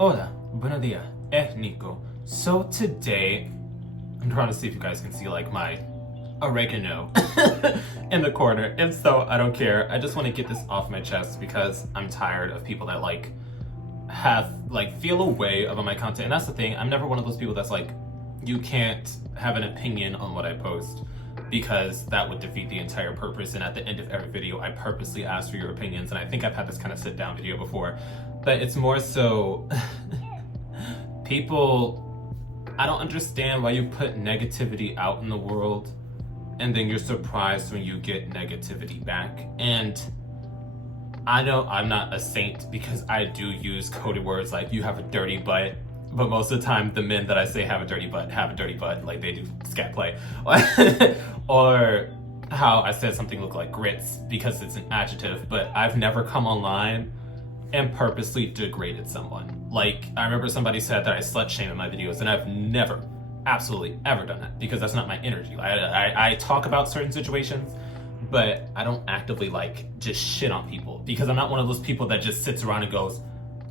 Hola, buenos dias, Nico. So today, I'm trying to see if you guys can see like my oregano in the corner. If so, I don't care. I just want to get this off my chest because I'm tired of people that feel a way about my content. And that's the thing, I'm never one of those people that's like, you can't have an opinion on what I post, because that would defeat the entire purpose. And at the end of every video, I purposely ask for your opinions. And I think I've had this kind of sit down video before, but it's more so people, I don't understand why you put negativity out in the world and then you're surprised when you get negativity back. And I know I'm not a saint because I do use coded words like you have a dirty butt, but most of the time the men that I say have a dirty butt, like they do scat play. Or how I said something looked like grits because it's an adjective, but I've never come online and purposely degraded someone. Like, I remember somebody said that I slut shame in my videos, and I've never, absolutely ever done that, because that's not my energy. I talk about certain situations, but I don't actively just shit on people, because I'm not one of those people that just sits around and goes,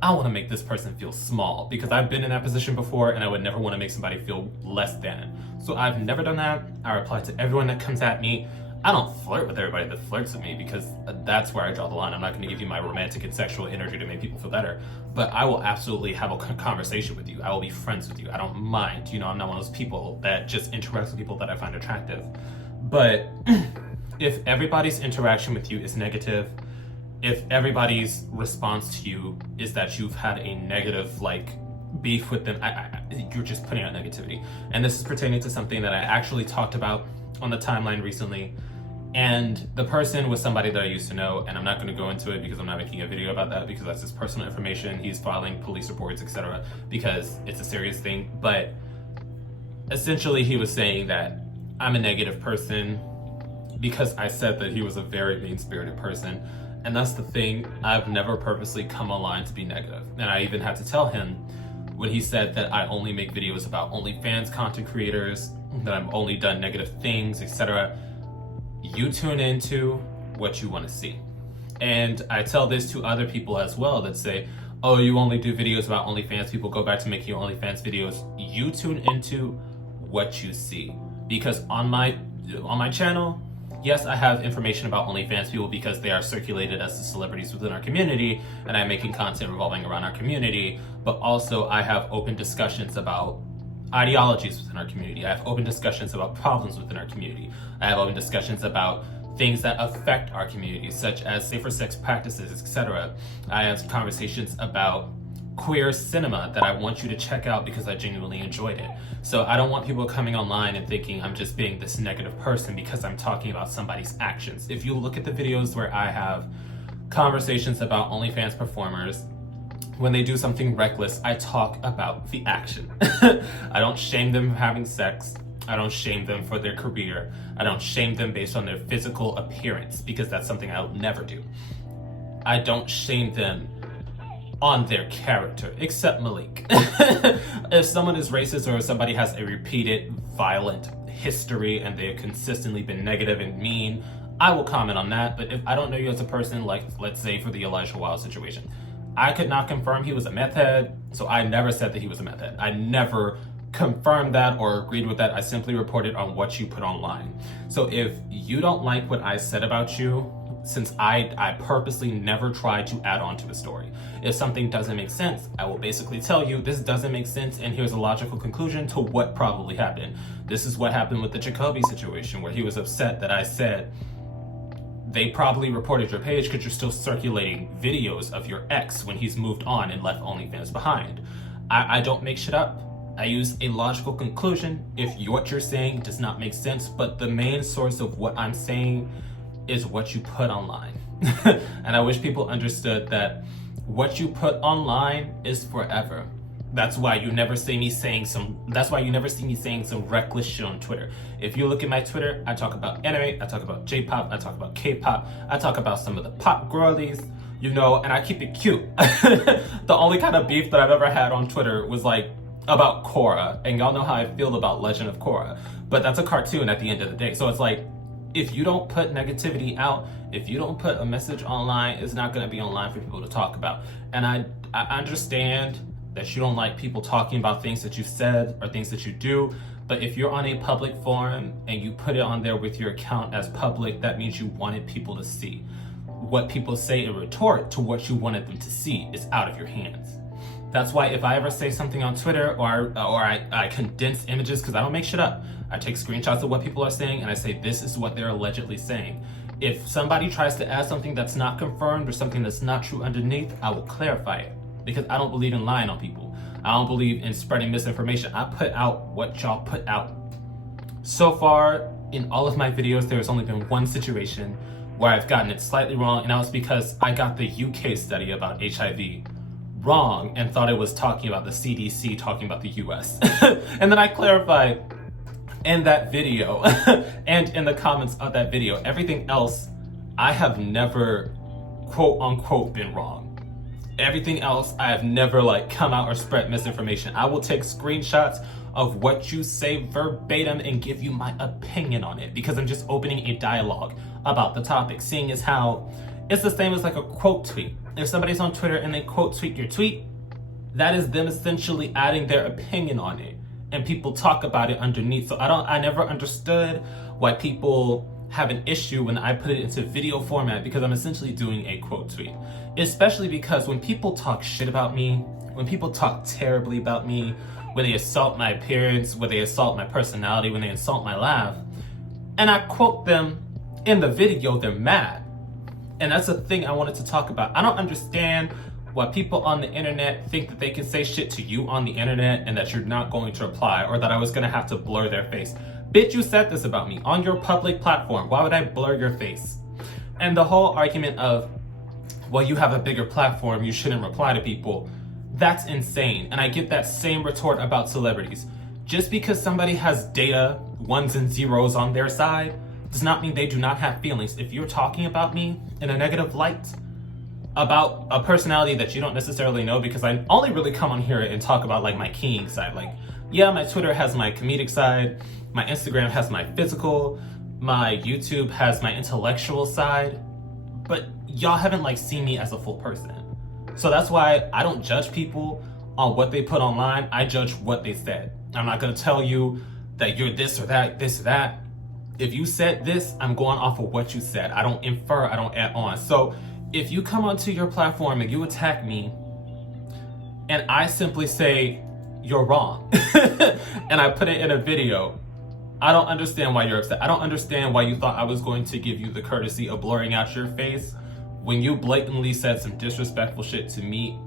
I want to make this person feel small, because I've been in that position before and I would never want to make somebody feel less than. So I've never done that. I reply to everyone that comes at me. I don't flirt with everybody that flirts with me, because that's where I draw the line. I'm not going to give you my romantic and sexual energy to make people feel better, but I will absolutely have a conversation with you. I will be friends with you. I don't mind. I'm not one of those people that just interacts with people that I find attractive. But if everybody's interaction with you is negative, if everybody's response to you is that you've had a negative beef with them, you're just putting out negativity. And this is pertaining to something that I actually talked about on the timeline recently. And the person was somebody that I used to know, and I'm not going to go into it because I'm not making a video about that, because that's his personal information. He's filing police reports, etc., because it's a serious thing. But essentially he was saying that I'm a negative person because I said that he was a very mean-spirited person. And that's the thing, I've never purposely come online to be negative. And I even had to tell him when he said that I only make videos about OnlyFans content creators, that I've only done negative things, etc. You tune into what you want to see. And I tell this to other people as well that say, oh, you only do videos about OnlyFans people, go back to making your OnlyFans videos. You tune into what you see. Because on my channel, yes, I have information about OnlyFans people because they are circulated as the celebrities within our community, and I'm making content revolving around our community, but also I have open discussions about ideologies within our community. I have open discussions about problems within our community. I have open discussions about things that affect our community, such as safer sex practices, etc. I have conversations about queer cinema that I want you to check out because I genuinely enjoyed it. So I don't want people coming online and thinking I'm just being this negative person because I'm talking about somebody's actions. If you look at the videos where I have conversations about OnlyFans performers, when they do something reckless, I talk about the action. I don't shame them for having sex. I don't shame them for their career. I don't shame them based on their physical appearance, because that's something I'll never do. I don't shame them on their character, except Malik. If someone is racist or if somebody has a repeated violent history and they've consistently been negative and mean, I will comment on that. But if I don't know you as a person, like let's say for the Elijah Wilde situation, I could not confirm he was a meth head, so I never said that he was a meth head. I never confirmed that or agreed with that. I simply reported on what you put online. So if you don't like what I said about you, since I purposely never tried to add on to a story. If something doesn't make sense, I will basically tell you this doesn't make sense and here's a logical conclusion to what probably happened. This is what happened with the Jacoby situation, where he was upset that I said they probably reported your page because you're still circulating videos of your ex when he's moved on and left OnlyFans behind. I don't make shit up. I use a logical conclusion if what you're saying does not make sense, but the main source of what I'm saying is what you put online. And I wish people understood that what you put online is forever. That's why you never see me saying some reckless shit on Twitter. If you look at my Twitter, I talk about anime, I talk about J-pop, I talk about K-pop, I talk about some of the pop girlies, and I keep it cute. The only kind of beef that I've ever had on Twitter was about Korra, and y'all know how I feel about Legend of Korra, but that's a cartoon at the end of the day. So it's if you don't put negativity out, if you don't put a message online, it's not going to be online for people to talk about. And I understand that you don't like people talking about things that you said or things that you do. But if you're on a public forum and you put it on there with your account as public, that means you wanted people to see. What people say in retort to what you wanted them to see is out of your hands. That's why if I ever say something on Twitter or I condense images, because I don't make shit up. I take screenshots of what people are saying and I say, this is what they're allegedly saying. If somebody tries to add something that's not confirmed or something that's not true underneath, I will clarify it, because I don't believe in lying on people. I don't believe in spreading misinformation. I put out what y'all put out. So far, in all of my videos, there's only been one situation where I've gotten it slightly wrong, and that was because I got the UK study about HIV wrong and thought it was talking about the CDC talking about the US. And then I clarified in that video and in the comments of that video, everything else, I have never quote unquote been wrong. Everything else, I have never come out or spread misinformation. I will take screenshots of what you say verbatim and give you my opinion on it, because I'm just opening a dialogue about the topic. Seeing as how it's the same as a quote tweet. If somebody's on Twitter and they quote tweet your tweet, that is them essentially adding their opinion on it, and people talk about it underneath. So I never understood why people have an issue when I put it into video format, because I'm essentially doing a quote tweet. Especially because when people talk shit about me, when people talk terribly about me, when they assault my appearance, when they assault my personality, when they insult my laugh, and I quote them in the video, they're mad. And that's the thing I wanted to talk about. I don't understand why people on the internet think that they can say shit to you on the internet and that you're not going to reply, or that I was gonna have to blur their face. Bitch, you said this about me on your public platform. Why would I blur your face? And the whole argument of, well, you have a bigger platform, you shouldn't reply to people. That's insane. And I get that same retort about celebrities. Just because somebody has data, ones and zeros on their side, does not mean they do not have feelings. If you're talking about me in a negative light, about a personality that you don't necessarily know, because I only really come on here and talk about my king side. Yeah, my Twitter has my comedic side, my Instagram has my physical, my YouTube has my intellectual side, but y'all haven't seen me as a full person. So that's why I don't judge people on what they put online. I judge what they said. I'm not gonna tell you that you're this or that. If you said this, I'm going off of what you said. I don't infer, I don't add on. So if you come onto your platform and you attack me, and I simply say, you're wrong, and I put it in a video, I don't understand why you're upset. I don't understand why you thought I was going to give you the courtesy of blurring out your face when you blatantly said some disrespectful shit to me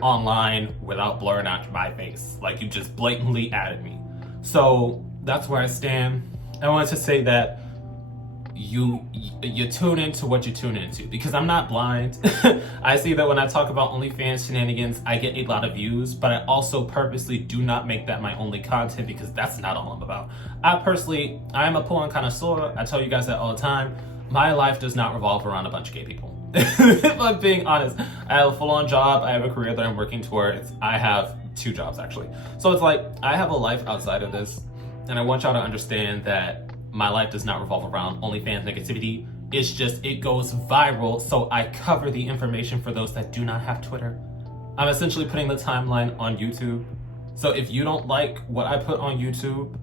online without blurring out my face. You just blatantly added me. So that's where I stand. I wanted to say that you tune into what you tune into, because I'm not blind. I see that when I talk about OnlyFans shenanigans, I get a lot of views, but I also purposely do not make that my only content, because that's not all I'm about. I am a porn connoisseur. I tell you guys that all the time. My life does not revolve around a bunch of gay people. If I'm being honest, I have a full-on job. I have a career that I'm working towards. I have 2 jobs actually. So it's I have a life outside of this, and I want y'all to understand that my life does not revolve around OnlyFans negativity. It's just, it goes viral, so I cover the information for those that do not have Twitter. I'm essentially putting the timeline on YouTube. So if you don't like what I put on YouTube,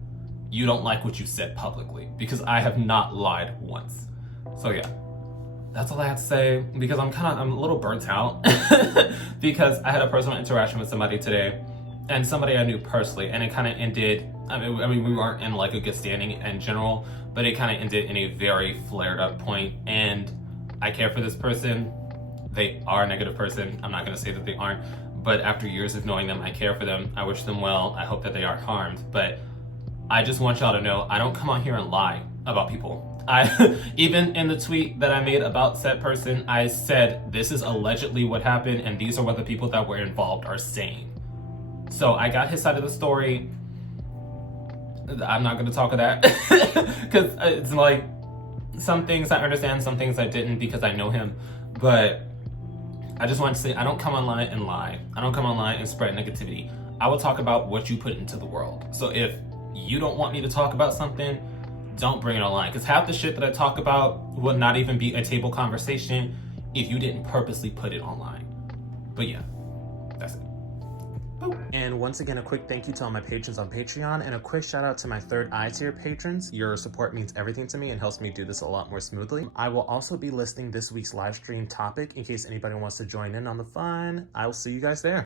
you don't like what you said publicly, because I have not lied once. So yeah, that's all I have to say, because I'm a little burnt out because I had a personal interaction with somebody today, and somebody I knew personally, and it kind of ended, I mean, we weren't in a good standing in general, but it kind of ended in a very flared up point, and I care for this person. They are a negative person. I'm not gonna say that they aren't, but after years of knowing them, I care for them. I wish them well. I hope that they aren't harmed, but I just want y'all to know, I don't come on here and lie about people. Even in the tweet that I made about said person, I said, this is allegedly what happened, and these are what the people that were involved are saying. So I got his side of the story. I'm not gonna talk of that, because it's some things I understand, some things I didn't, because I know him. But I just want to say, I don't come online and lie. I don't come online and spread negativity. I will talk about what you put into the world. So if you don't want me to talk about something, don't bring it online, because half the shit that I talk about would not even be a table conversation if you didn't purposely put it online. But yeah, that's it. And once again, a quick thank you to all my patrons on Patreon, and a quick shout out to my third eye tier patrons. Your support means everything to me and helps me do this a lot more smoothly. I will also be listing this week's live stream topic in case anybody wants to join in on the fun. I will see you guys there.